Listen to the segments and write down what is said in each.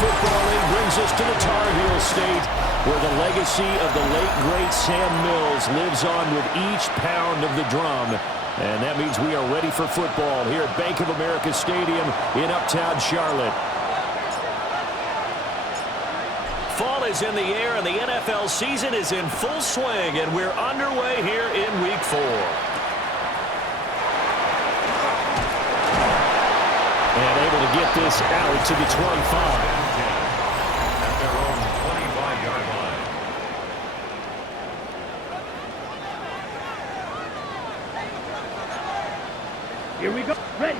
footballing brings us to the Tar Heel State, where the legacy of the late, great Sam Mills lives on with each pound of the drum. And that means we are ready for football here at Bank of America Stadium in Uptown Charlotte. Fall is in the air, and the NFL season is in full swing, and we're underway here in Week 4. And able to get this out to the 25. At their own 25-yard line. Here we go. Ready.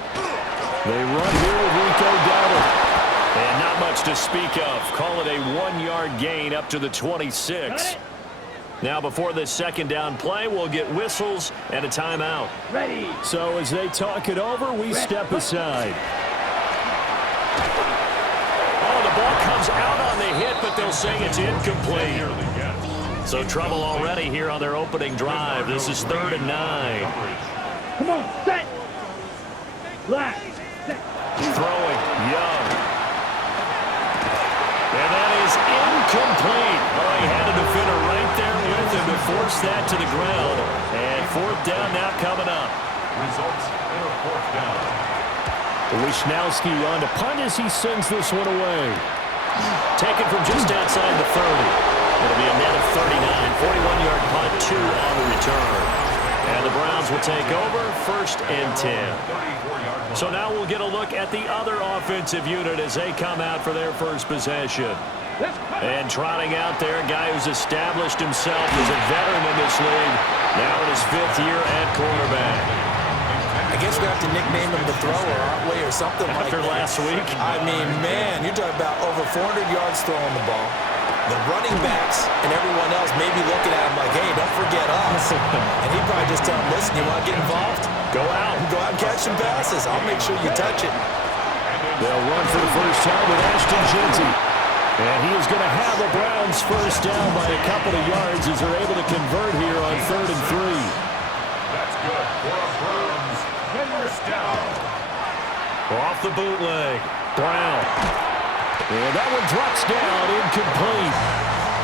They run here with Rico Dowdle. And not much to speak of. Call it a 1-yard gain up to the 26. Now before this second down play, we'll get whistles and a timeout. Ready. So as they talk it over, we step aside. Oh, the ball comes out on the hit, but they'll say it's incomplete. So trouble already here on their opening drive. This is 3rd and 9. Come on, set. Left. Set. Throwing, Young. And that is incomplete. Oh, he had a defender right there with him to force that to the ground. And 4th down now coming up. Results in a 4th down. Wisnowski on to punt as he sends this one away. Taken from just outside the 30. It'll be a net of 39. 41-yard punt, 2 on the return. And the Browns will take over 1st and 10. So now we'll get a look at the other offensive unit as they come out for their first possession. And trotting out there, a guy who's established himself as a veteran in this league, now in his 5th year at quarterback. I guess we have to nickname him the thrower, aren't we, or something like that. After last week? I mean, man, you're talking about over 400 yards throwing the ball. The running backs and everyone else may be looking at him like, hey, don't forget us. And he'd probably just tell him, listen, you want to get involved? Go out. Go out and catch some passes. I'll make sure you touch it. They'll run for the first time with Ashton Jeanty. And he is going to have the Browns first down by a couple of yards as they're able to convert here on 3rd and 3. That's good for a Browns first down. Off the bootleg. Brown. And that one drops down, incomplete.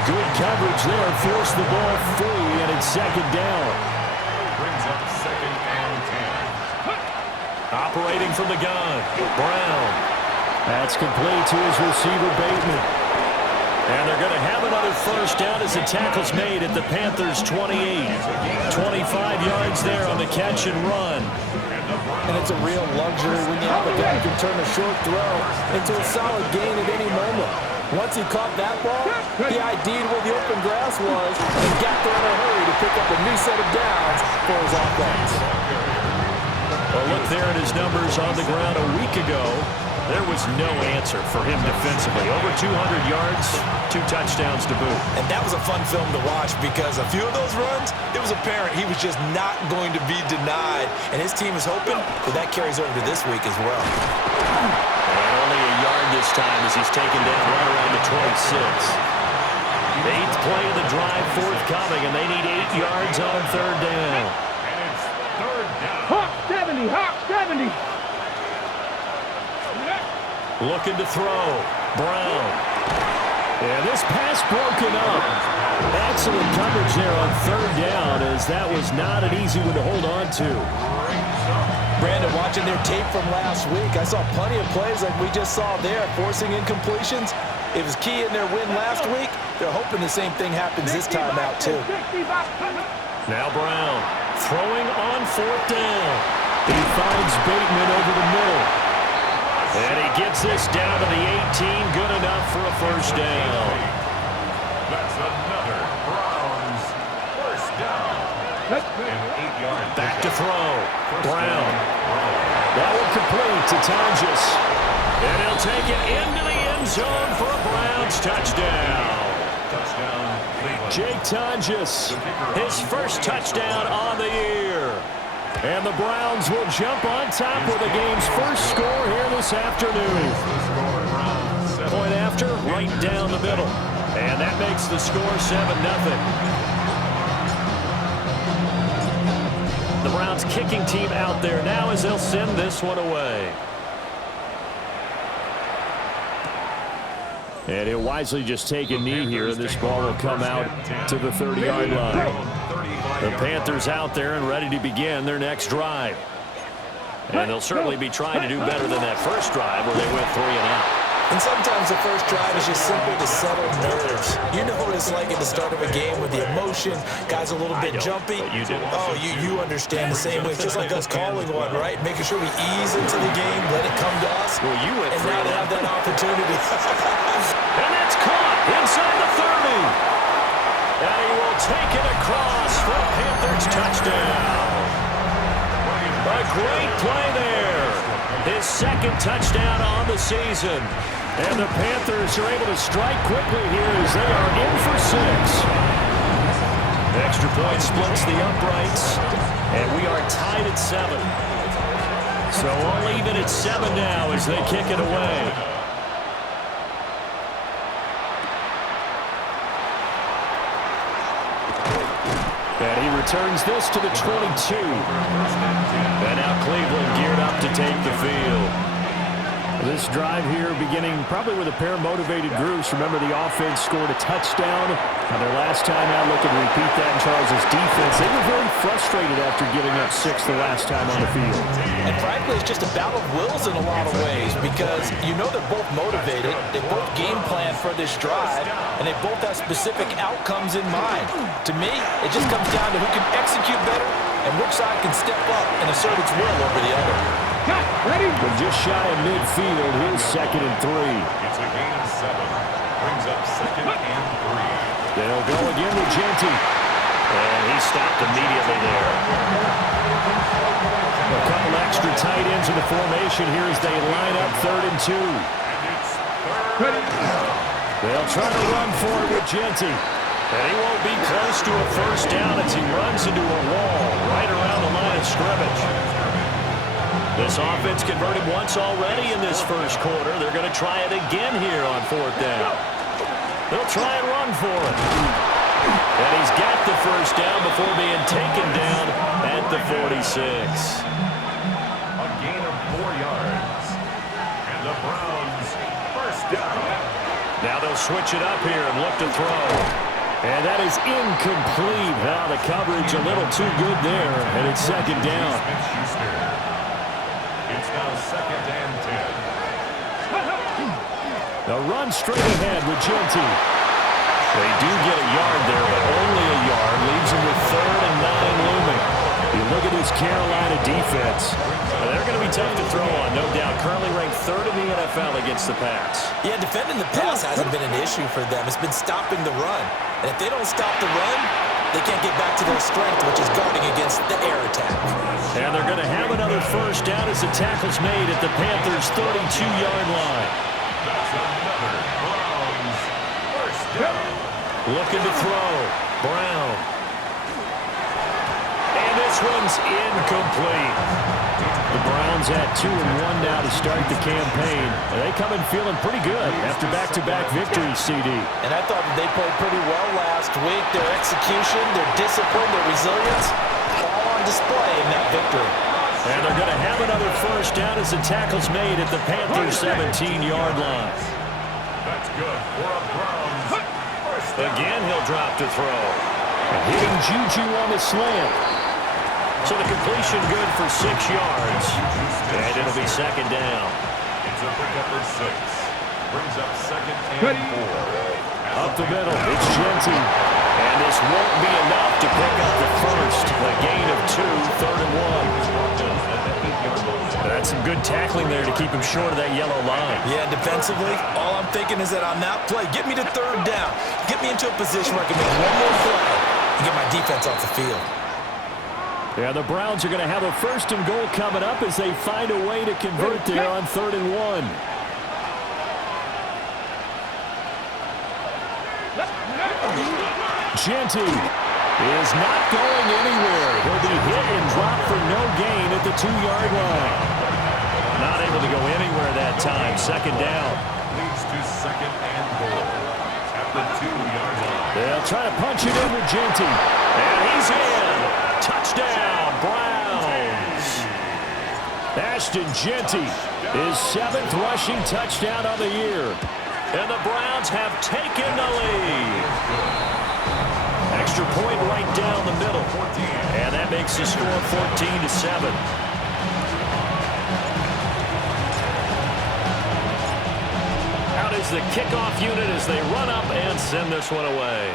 Good coverage there, forced the ball free, and it's 2nd down. Brings up 2nd and 10. Operating from the gun, Brown. That's complete to his receiver, Bateman. And they're going to have another first down as the tackle's made at the Panthers' 28. 25 yards there on the catch and run. And it's a real luxury when you have a guy who can turn a short throw into a solid gain at any moment. Once he caught that ball, he ID'd where the open grass was and got there in a hurry to pick up a new set of downs for his offense. Well, look there at his numbers on the ground a week ago. There was no answer for him defensively. Over 200 yards, 2 touchdowns to boot. And that was a fun film to watch because a few of those runs, it was apparent he was just not going to be denied. And his team is hoping that carries over to this week as well. And only a yard this time as he's taken down right around the 26. 8th play of the drive forthcoming, and they need 8 yards on 3rd down. And it's 3rd down. Hawk 70, Hawk 70. Looking to throw. Brown. And this pass broken up. Excellent coverage there on 3rd down as that was not an easy one to hold on to. Brandon, watching their tape from last week, I saw plenty of plays like we just saw there, forcing incompletions. It was key in their win last week. They're hoping the same thing happens this time out, too. Now Brown throwing on 4th down. He finds Bateman over the middle. And he gets this down to the 18. Good enough for a first down. That's another Browns first down. And 8 yards. Back to throw. Brown. That one complete to Tonjes. And he'll take it into the end zone for a Browns touchdown. Touchdown, Cleveland. Jake Tonjes, his first touchdown on the year. And the Browns will jump on top with the game's first score here this afternoon. Point after, right down the middle. And that makes the score 7-0. The Browns kicking team out there now as they'll send this one away. And he'll wisely just take a knee here, and this ball will come out to the 30-yard line. The Panthers out there and ready to begin their next drive. And they'll certainly be trying to do better than that first drive where they went 3 and out. And sometimes the first drive is just simple to settle nerves. You know what it's like at the start of a game with the emotion. Guys a little bit jumpy. But you do. Oh, you understand the same way. It's just like us calling one, right? Making sure we ease into the game, let it come to us. Well, you went and 3 now and they out. have that opportunity. And that's caught inside the 30. And he will take it across for a Panthers touchdown. A great play there. His second touchdown on the season. And the Panthers are able to strike quickly here as they are in for 6. Extra point splits the uprights. And we are tied at 7. So all even at 7 now as they kick it away. And he returns this to the 22. And now Cleveland geared up to take the field. This drive here beginning probably with a pair of motivated groups. Remember, the offense scored a touchdown on their last time out, looking to repeat that in Charles' defense. They were very frustrated after giving up 6 the last time on the field. And frankly, it's just a battle of wills in a lot of ways because you know they're both motivated, they both game plan for this drive, and they both have specific outcomes in mind. To me, it just comes down to who can execute better and which side can step up and assert its will over the other. Ready? We're just shy of midfield. Here's 2nd and 3. It's a gain of 7. Brings up 2nd and 3. They'll go again with Genty. And he stopped immediately there. A couple extra tight ends in the formation here as they line up 3rd and 2. They'll try to run for it with Genty. And he won't be close to a first down as he runs into a wall right around the line of scrimmage. This offense converted once already in this first quarter. They're going to try it again here on 4th down. They'll try and run for it. And he's got the first down before being taken down at the 46. A gain of 4 yards. And the Browns first down. Now they'll switch it up here and look to throw. And that is incomplete. Now the coverage a little too good there, and it's 2nd down. It's now 2nd and 10. A run straight ahead with Genty. They do get a yard there, but only a yard. Leaves them with 3rd and 9 looming. You look at this Carolina defense. They're going to be tough to throw on, no doubt. Currently ranked 3rd in the NFL against the pass. Yeah, defending the pass hasn't been an issue for them. It's been stopping the run. And if they don't stop the run, they can't get back to their strength, which is guarding against the air attack. And they're going to have another first down as the tackle's made at the Panthers' 32-yard line. That's another Browns first down. Looking to throw. Brown. And this one's incomplete. The Browns at 2-1 now to start the campaign. They come in feeling pretty good after back-to-back victories, CD. And I thought that they played pretty well last week. Their execution, their discipline, their resilience, all on display in that victory. And they're going to have another first down as the tackle's made at the Panthers' 17-yard line. That's good for a Browns first down. Again, he'll drop to throw. And hitting Juju on the slant. So the completion good for 6 yards. And it'll be 2nd down. It's a pickup for 6. Brings up 2nd and 4. Up the middle, it's Genty. And this won't be enough to pick up the first. A gain of 2, 3rd and 1. That's some good tackling there to keep him short of that yellow line. Yeah, defensively, all I'm thinking is that on that play, get me to 3rd down. Get me into a position where I can make one more play and get my defense off the field. Yeah, the Browns are going to have a 1st and goal coming up as they find a way to convert there on 3rd and 1. Genty is not going anywhere. He'll be hit and dropped for no gain at the 2-yard line. Not able to go anywhere that time. 2nd down. Leads to 2nd and 4 at the 2-yard line. They'll try to punch it in with Genty. And he's in. Touchdown, Browns. Ashton Genty, his 7th rushing touchdown of the year. And the Browns have taken the lead. Extra point right down the middle. And that makes the score 14-7. Out is the kickoff unit as they run up and send this one away.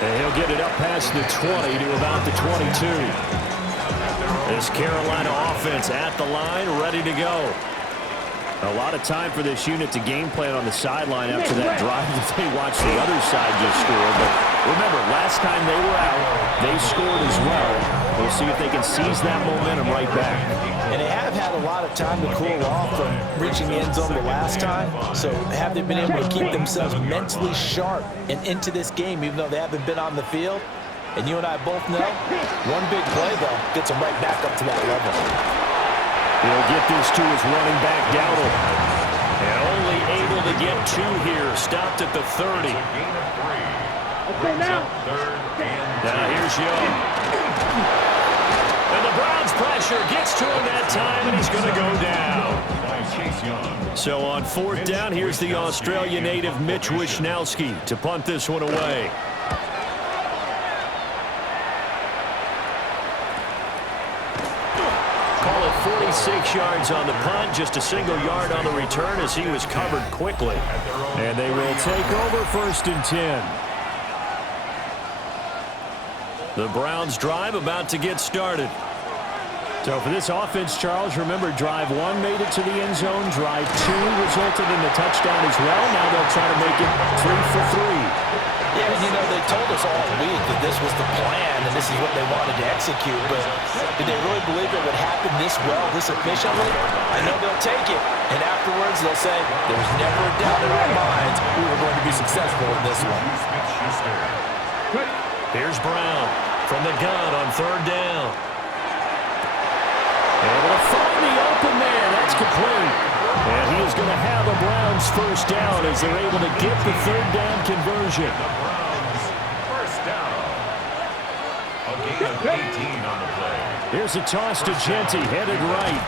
And he'll get it up past the 20 to about the 22. This Carolina offense at the line, ready to go. A lot of time for this unit to game plan on the sideline after that drive that they watched the other side just score. But remember, last time they were out, they scored as well. We'll see if they can seize that momentum right back. And they have had a lot of time to cool off from reaching the end zone the last time. So have they been able to keep themselves mentally sharp and into this game, even though they haven't been on the field? And you and I both know, one big play, though, gets them right back up to that level. He'll get this to his running back, Dowdle. And only able to get two here. Stopped at the 30. Okay, now. Now here's Young. And the Browns pressure gets to him that time, and he's going to go down. So on fourth down, here's the Australia native Mitch Wishnowsky to punt this one away. Call it 46 yards on the punt, just a single yard on the return as he was covered quickly. And they will take over 1st and 10. The Browns drive about to get started. So for this offense, Charles, remember drive 1 made it to the end zone. Drive 2 resulted in the touchdown as well. Now they'll try to make it 3 for 3. Yeah, and you know, they told us all week that this was the plan and this is what they wanted to execute. But did they really believe it would happen this well, this efficiently? I know they'll take it. And afterwards they'll say, there was never a doubt in our minds we were going to be successful in this one. Here's Brown from the gun on 3rd down. Able to find the open man. That's complete. And he is going to have a Browns 1st down as they're able to get the 3rd down conversion. The Browns, 1st down. A gain of 18 on the play. Here's a toss to Genty, headed right.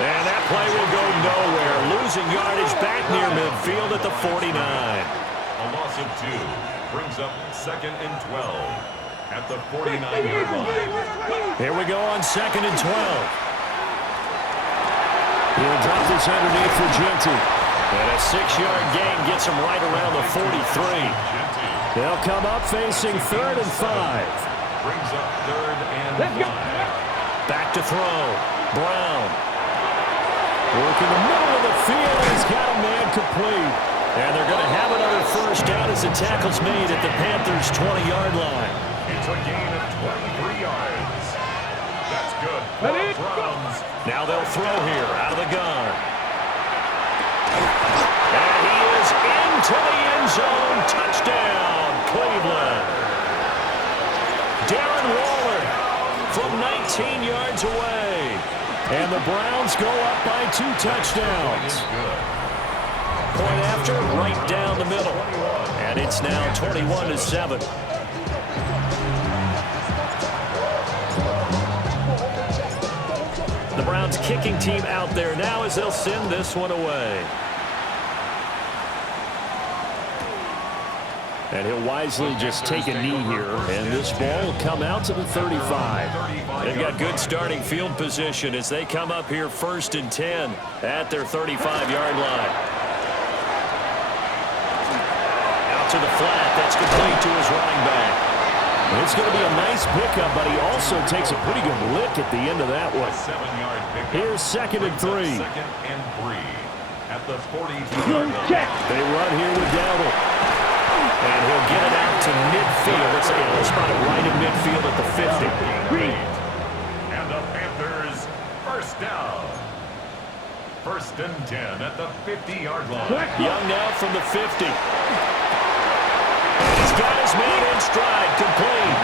And that play will go nowhere. Losing yardage back near midfield at the 49. A loss of 2 brings up 2nd and 12. At the 49-yard line. Here we go on 2nd and 12. He'll drop this underneath for Genty. And a 6-yard gain gets him right around the 43. They'll come up facing 3rd and 5. Brings up 3rd and 5. Back to throw. Brown. Work in the middle of the field. He's got a man complete. And they're going to have another 1st down as the tackle's made at the Panthers' 20-yard line. It's a gain of 23 yards. That's good for the Browns. Now they'll throw here out of the gun. And he is into the end zone. Touchdown, Cleveland. Darren Waller from 19 yards away. And the Browns go up by 2 touchdowns. Point after, right down the middle. And it's now 21-7. The Browns kicking team out there now as they'll send this one away. And he'll wisely just take a knee here, and this ball will come out to the 35. They've got good starting field position as they come up here 1st and 10 at their 35-yard line. Out to the flat. That's complete to his running back. It's going to be a nice pickup, but he also takes a pretty good lick at the end of that one. 7-yard pickup. Here's 2nd and 3. 2nd and 3 at the 42-yard line. They run here with Dowdle. And he'll get it out to midfield. It's spot it right in midfield at the 50. And the Panthers, 1st down. 1st and 10 at the 50-yard line. Young now from the 50. He's got his man in stride, complete.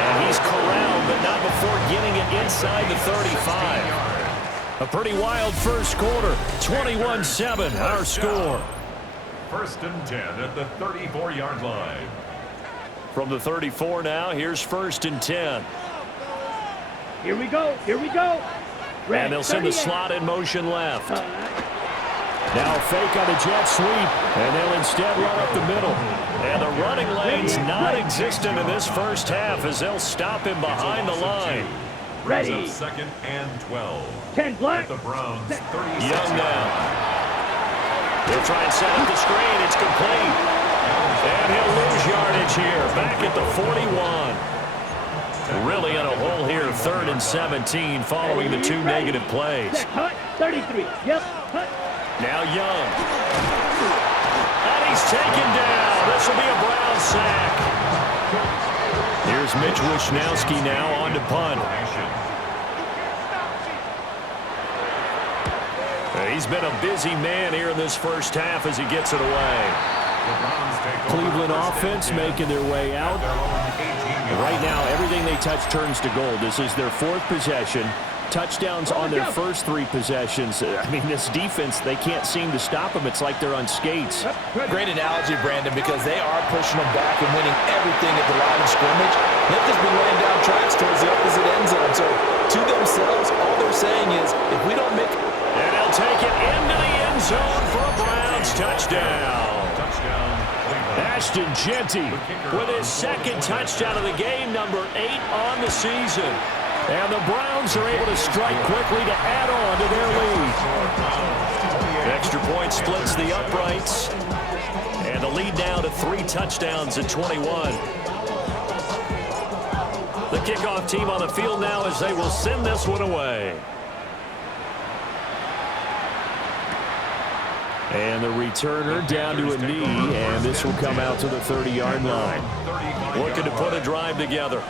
And he's corralled, but not before getting it inside the 35. A pretty wild first quarter. 21-7, our score. 1st and 10 at the 34-yard line. From the 34 now, here's 1st and 10. Here we go. Here we go. Red, And they'll send the 38. slot in motion left. Now a fake on the jet sweep, and they'll instead run up the middle. And the running lane's non-existent in this first half as they'll stop him behind the line. Ready. Second and 12. 10 black. At the Browns, 36. Young now. He'll try and set up the screen. It's complete. And he'll lose yardage here. Back at the 41. Really in a hole here, 3rd and 17 following the 2 negative plays. Hut, 33. Yep. Hut. Now Young. And he's taken down. This will be a Brown sack. Here's Mitch Wishnowski now on to punt. He's been a busy man here in this first half as he gets it away. Cleveland offense making their way out. Right now, everything they touch turns to gold. This is their 4th possession. Touchdowns on their first 3 possessions. I mean, this defense, they can't seem to stop them. It's like they're on skates. Great analogy, Brandon, because they are pushing them back and winning everything at the line of scrimmage. They've just been laying down tracks towards the opposite end zone. So, to themselves, all they're saying is, if we don't make... And he'll take it into the end zone for a Browns touchdown. Ashton Jeanty with his 2nd touchdown of the game, number 8 on the season. And the Browns are able to strike quickly to add on to their lead. Extra point splits the uprights. And the lead now to 3 touchdowns at 21. The kickoff team on the field now as they will send this one away. And the returner down to a knee, and this will come out to the 30-yard line. Looking to put a drive together.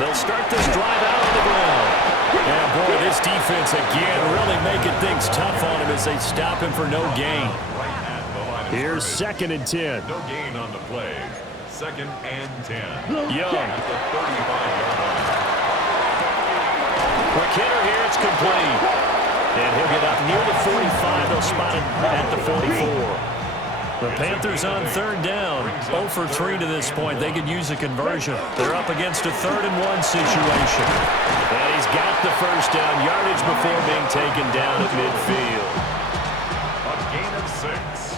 They'll start this drive out on the ground. And boy, this defense again really making things tough on him as they stop him for no gain. Here's 2nd and 10. No gain on the play. 2nd and 10. Young. At the 35-yard line. Quick hitter here, it's complete. And he'll get up near the 45. They'll spot it at the 44. The Panthers on 3rd down. 0 for 3 to this point. They could use a conversion. They're up against a 3rd and 1 situation. And he's got the first down yardage before being taken down at midfield. A gain of 6.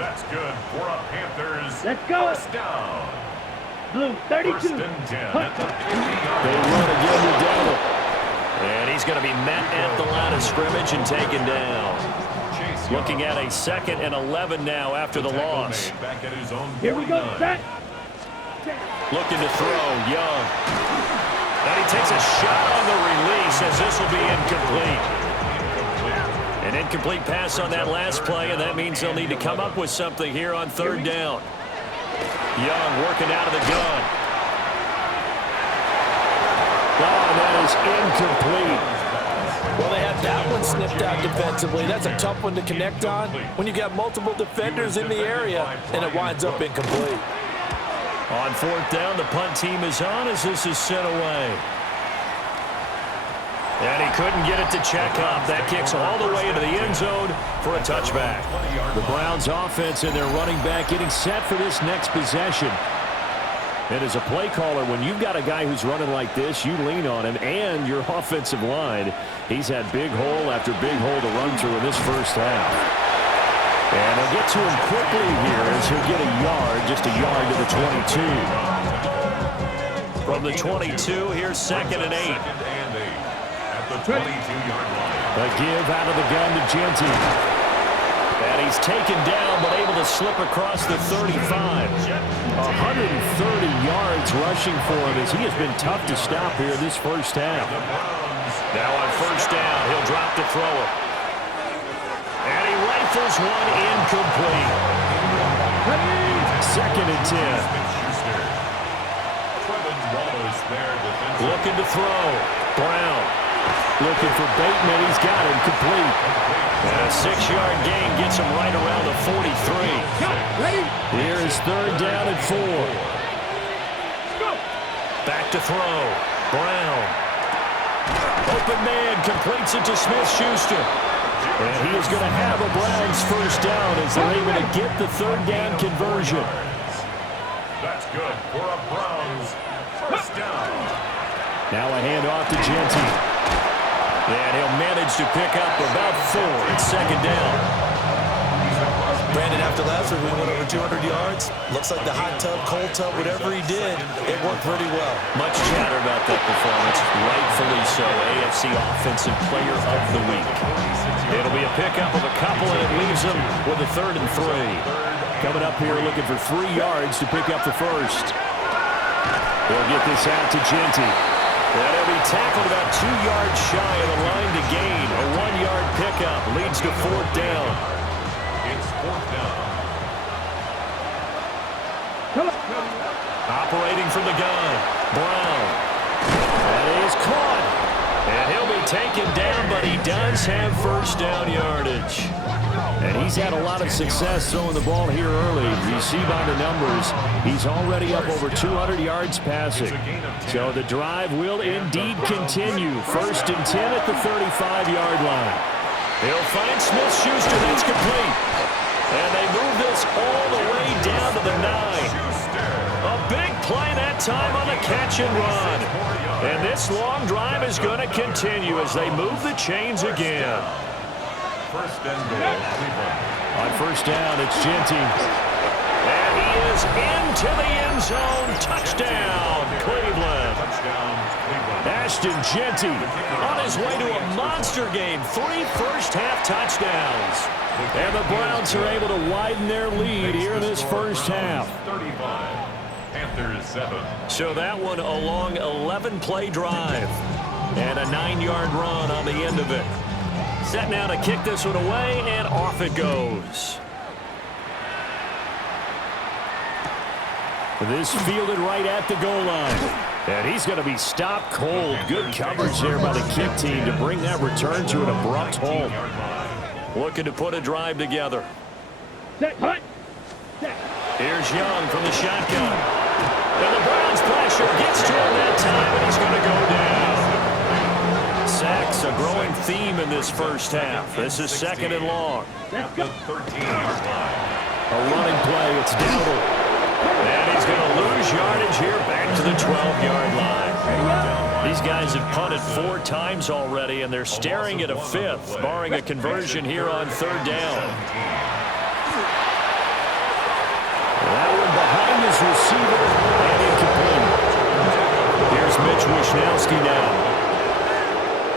That's good for a Panthers. Let's go. First down. Blue, 32. 1st and 10 at the 50-yard They line. run again with Dowdle. And he's going to be met at the line of scrimmage and taken down. Looking at a 2nd and 11 now after the loss. Back at his own Here we go. 49. Set. Looking to throw, Young. And he takes a shot on the release as this will be incomplete. An incomplete pass on that last play, and that means they'll need to come up with something here on 3rd down. Young working out of the gun. Oh, that is incomplete. Well, they had that one snipped out defensively. That's a tough one to connect on when you got multiple defenders in the area, and it winds up incomplete. On 4th down, the punt team is on as this is sent away. And he couldn't get it to check up. That kicks all the way into the end zone for a touchback. The Browns offense and their running back getting set for this next possession. And as a play caller, when you've got a guy who's running like this, you lean on him and your offensive line. He's had big hole after big hole to run through in this first half. And they'll get to him quickly here as he'll get a yard, just a yard to the 22. From the 22, here's 2nd and 8. At the 22-yard line. A give out of the gun to Jeanty. And he's taken down, but able to slip across the 35. 130 yards rushing for him as he has been tough to stop here this first half. Now on 1st down, he'll drop to throw it. And he rifles one incomplete. 2nd and 10. Looking to throw. Brown. Looking for Bateman. He's got him complete. And a 6-yard gain gets him right around the 43. Here is 3rd down and 4. Back to throw. Brown. Open man completes it to Smith-Schuster. And he is going to have a Browns first down as they're able to get the 3rd down conversion. That's good for a Browns Now a handoff to Genty. And he'll manage to pick up about 4. It's second down. Brandon, after last week, we went over 200 yards. Looks like the hot tub, cold tub, whatever he did, it worked pretty well. Much chatter about that performance. Rightfully so. AFC Offensive Player of the Week. It'll be a pickup of a couple, and it leaves them with a 3rd and 3. Coming up here looking for 3 yards to pick up the first. They'll get this out to Genty. And he'll be tackled about 2 yards shy of the line to gain. A 1-yard pickup leads to 4th down. It's 4th down. Operating from the gun, Brown. That is caught. And he'll be taken down, but he does have first down yardage. And he's had a lot of success throwing the ball here early. You see by the numbers, he's already up over 200 yards passing. So the drive will indeed continue. 1st and 10 at the 35-yard line. He'll find Smith-Schuster. That's complete. And they move this all the way down to the 9. A big play that time on the catch and run. And this long drive is going to continue as they move the chains again. 1st and goal, Cleveland. On 1st down, it's Genty. And he is into the end zone. Touchdown, Cleveland. Touchdown, Cleveland. Ashton Genty on his way to a monster game. 3 first-half touchdowns. And the Browns are able to widen their lead here in this first half. 35. Panthers 7. So that one a long 11-play drive. And a 9-yard run on the end of it. Set now to kick this one away, and off it goes. This fielded right at the goal line. And he's going to be stopped cold. Good coverage there by the kick team to bring that return to an abrupt halt. Looking to put a drive together. Set, hut. Set. Here's Young from the shotgun. And the Browns pressure gets to him that time, and he's going to go down. Sacks, a growing theme in this first half. This is 2nd and long. At the 13-yard line. A running play, it's Dowdle. And he's going to lose yardage here back to the 12-yard line. These guys have punted 4 times already, and they're staring at a 5th, barring a conversion here on 3rd down. That one behind his receiver and incomplete. Here's Mitch Wishnowsky now.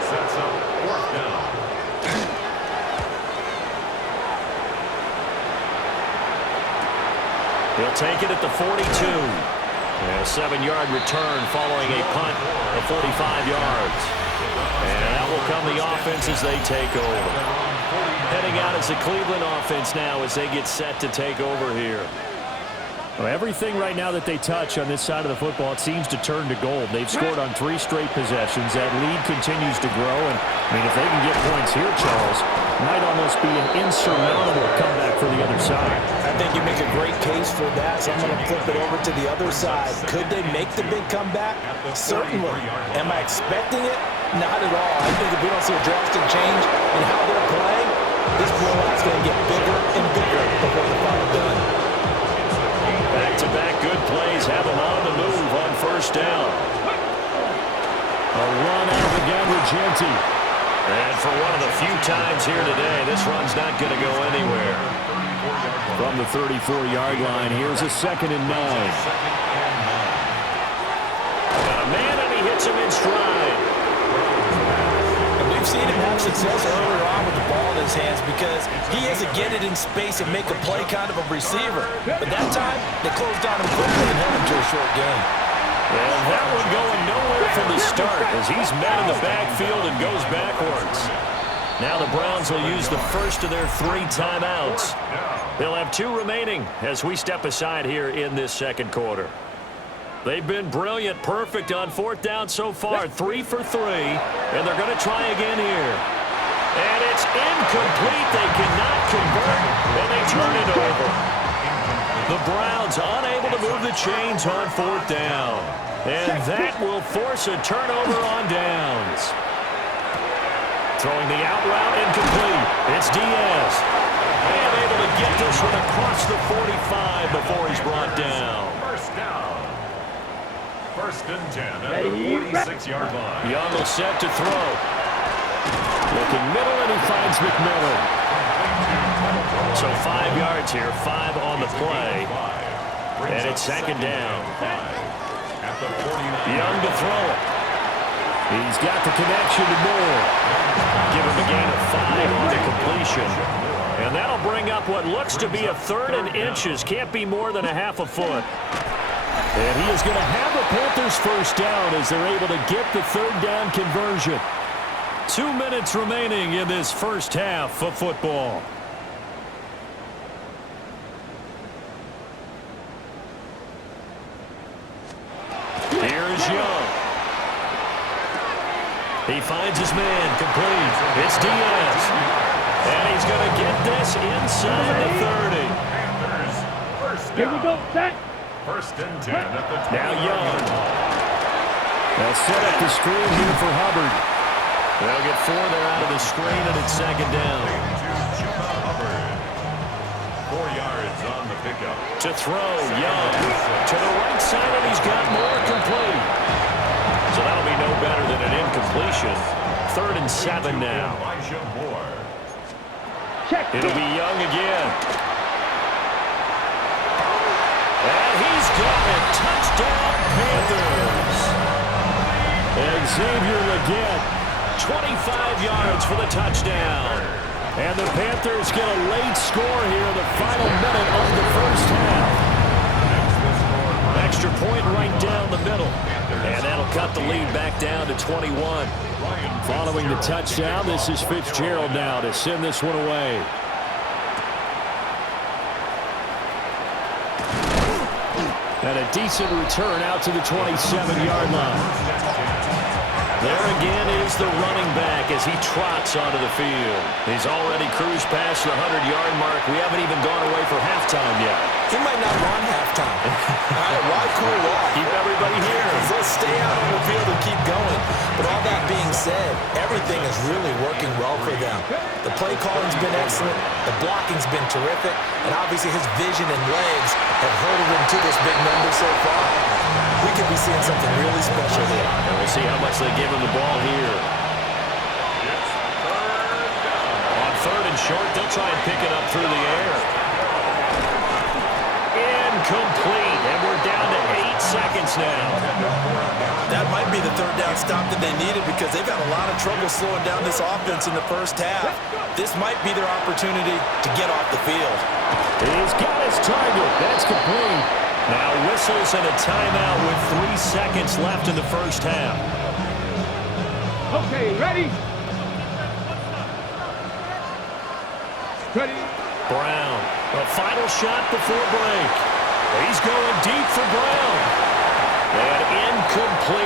Sets up 4th down. He'll take it at the 42. And a 7-yard return following a punt of 45 yards. And that will come the offense as they take over. Heading out as the Cleveland offense now as they get set to take over here. Well, everything right now that they touch on this side of the football, it seems to turn to gold. They've scored on 3 straight possessions. That lead continues to grow. And, I mean, if they can get points here, Charles, it might almost be an insurmountable comeback for the other side. I think you make a great case for that, so I'm going to flip it over to the other side. Could they make the big comeback? Certainly. Am I expecting it? Not at all. I think if we don't see a drastic change in how they're playing, this blowout's going to get bigger and bigger before the final done. Back-to-back good plays have them on the move on 1st down. A run out of the gun with Genty. And for one of the few times here today, this run's not going to go anywhere. From the 34-yard line, here's a 2nd and 9. Got a man, and he hits him in stride. And we've seen him have success earlier on with the ball in his hands because he has to get it in space and make a play kind of a receiver. But that time, they closed on him quickly and held him to a short game. And that one going nowhere from the start as he's met in the backfield and goes backwards. Now the Browns will use the first of their 3 timeouts. They'll have 2 remaining as we step aside here in this 2nd quarter. They've been brilliant, perfect on 4th down so far, 3 for 3, and they're going to try again here. And it's incomplete. They cannot convert, and they turn it over. The Browns unable to move the chains on 4th down, and that will force a turnover on downs. Throwing the out route, incomplete. It's Diaz. And able to get this one across the 45 before he's brought down. 1st down. First and 10 at the 46-yard line. Young will set to throw. Looking middle, and he finds McMillan. So 5 yards here, 5 on the play. And it's second down. Young to throw it. He's got the connection to Moore. Give him a gain of 5 on the completion. And that'll bring up what looks to be a 3rd and inches. Can't be more than a half a foot. And he is going to have the Panthers first down as they're able to get the 3rd down conversion. 2 minutes remaining in this first half of football. Here's Young. He finds his man, complete. It's Diaz. And he's going to get this inside the 30. Panthers first Here we go, down. set. First and 10 at the 20. Now Young. They'll set up the screen here for Hubbard. They'll get 4 there out of the screen, and it's second down. To Hubbard. 4 yards on the pickup. To throw, Young. To the right side, and he's got more complete. So that'll be no better than an incompletion. 3rd and 7 now. Elijah Moore. Check. It'll be Young again. And he's got it. Touchdown, Panthers. And Xavier Legette, 25 yards for the touchdown. And the Panthers get a late score here in the final minute of the first half. Extra point right down the middle. And that'll cut the lead back down to 21. Following the touchdown, this is Fitzgerald now to send this one away. And a decent return out to the 27-yard line. There again is the running back as he trots onto the field. He's already cruised past the 100-yard mark. We haven't even gone away for halftime yet. He might not want halftime. All right, why cool off? Keep everybody here. Let's stay out on the field and keep going. But all that being said, everything is really working well for them. The play calling's been excellent. The blocking's been terrific. And obviously his vision and legs have herded him to this big number so far. We could be seeing something really special here. And we'll see how much they give him the ball here. It's 3rd down. On 3rd and short, they'll try and pick it up through the air. Incomplete. And we're down to 8 seconds now. That might be the 3rd down stop that they needed because they've had a lot of trouble slowing down this offense in the first half. This might be their opportunity to get off the field. He's got his target. That's complete. Now whistles and a timeout with 3 seconds left in the first half. Okay, ready? Ready? Brown, a final shot before break. He's going deep for Brown. And incomplete.